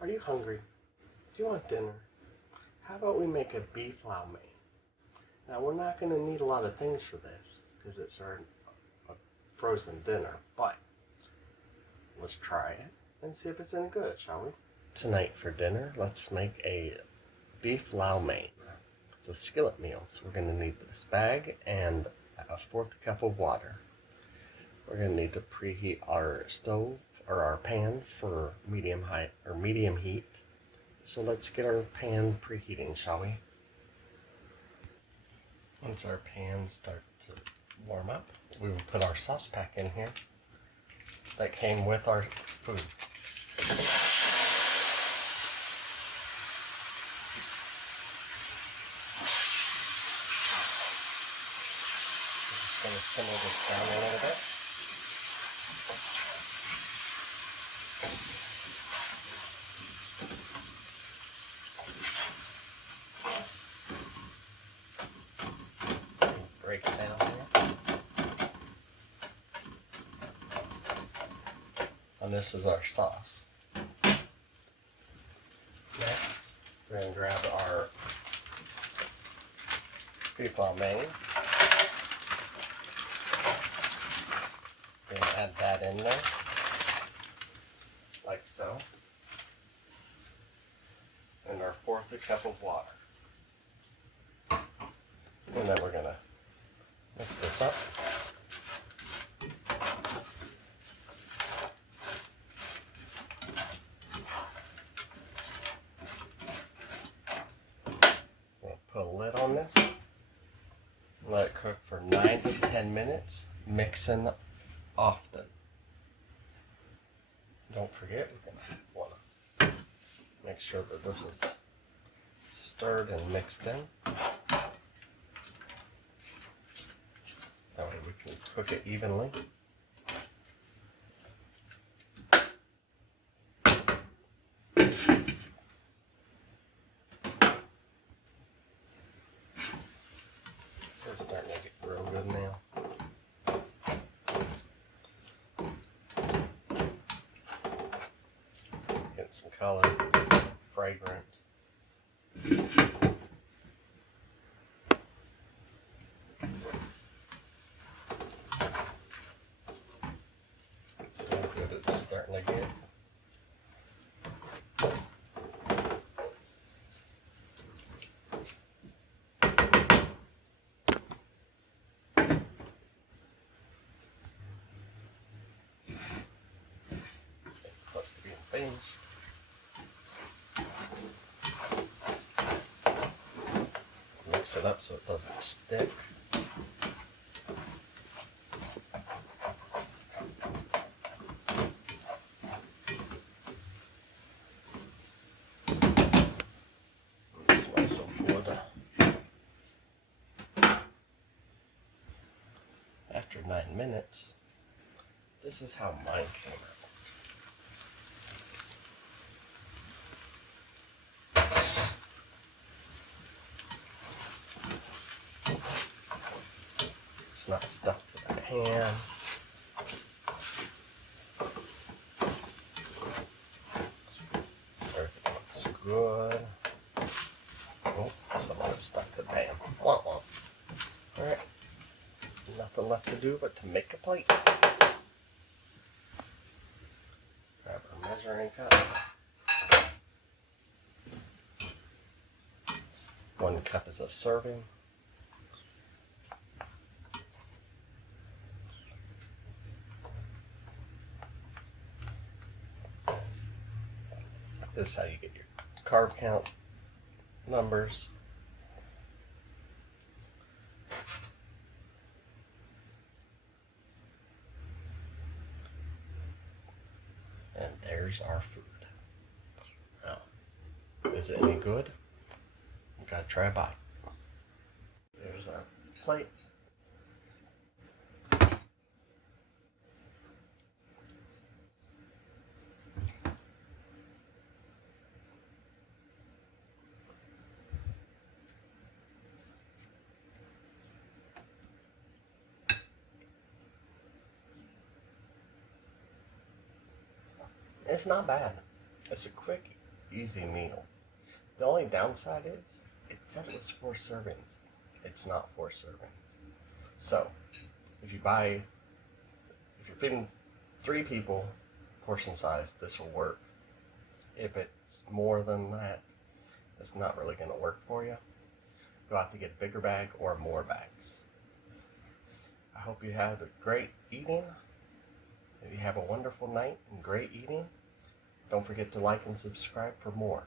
Are you hungry? Do you want dinner? How about we make a beef lau mein? Now we're not going to need a lot of things for this because it's our frozen dinner, but let's try it and see if it's any good, shall we? Tonight for dinner, let's make a beef lau mein. It's a skillet meal, so we're going to need this bag and a 1/4 cup of water. We're going to need to preheat our stove or our pan for medium heat. So let's get our pan preheating, shall we? Once our pan starts to warm up, we will put our sauce pack in here that came with our food. Just going to simmer this down a little bit. Break it down here. And this is our sauce. Next, we're going to grab our beef lau mein. We're going to add that in there, like so. And our 1/4 cup of water. And then we're going to mix this up. We'll put a lid on this. Let it cook for 9 to 10 minutes, mixing often. Don't forget, we're going to want to make sure that this is stirred and mixed in. That way we can cook it evenly. So it's starting to get real good now. Getting some color, fragrant. So good, it's starting to get. Close to being finished. Mix it up so it doesn't stick. This way some wood. After 9 minutes, this is how mine came out. It's not stuck to the pan. Everything looks good. Oh, some of it stuck to the pan. Womp womp. Alright. Nothing left to do but to make a plate. Grab our measuring cup. 1 cup is a serving. This is how you get your carb count numbers. And there's our food. Now, is it any good? We gotta try a bite. There's our plate. It's not bad. It's a quick easy meal. The only downside is it said it was 4 servings. It's not 4 servings. So if you're feeding 3 people, portion size, this will work. If it's more than that, it's not really going to work for you. You'll have to get a bigger bag or more bags. I hope you had a great eating. If you have a wonderful night and great eating, don't forget to like and subscribe for more.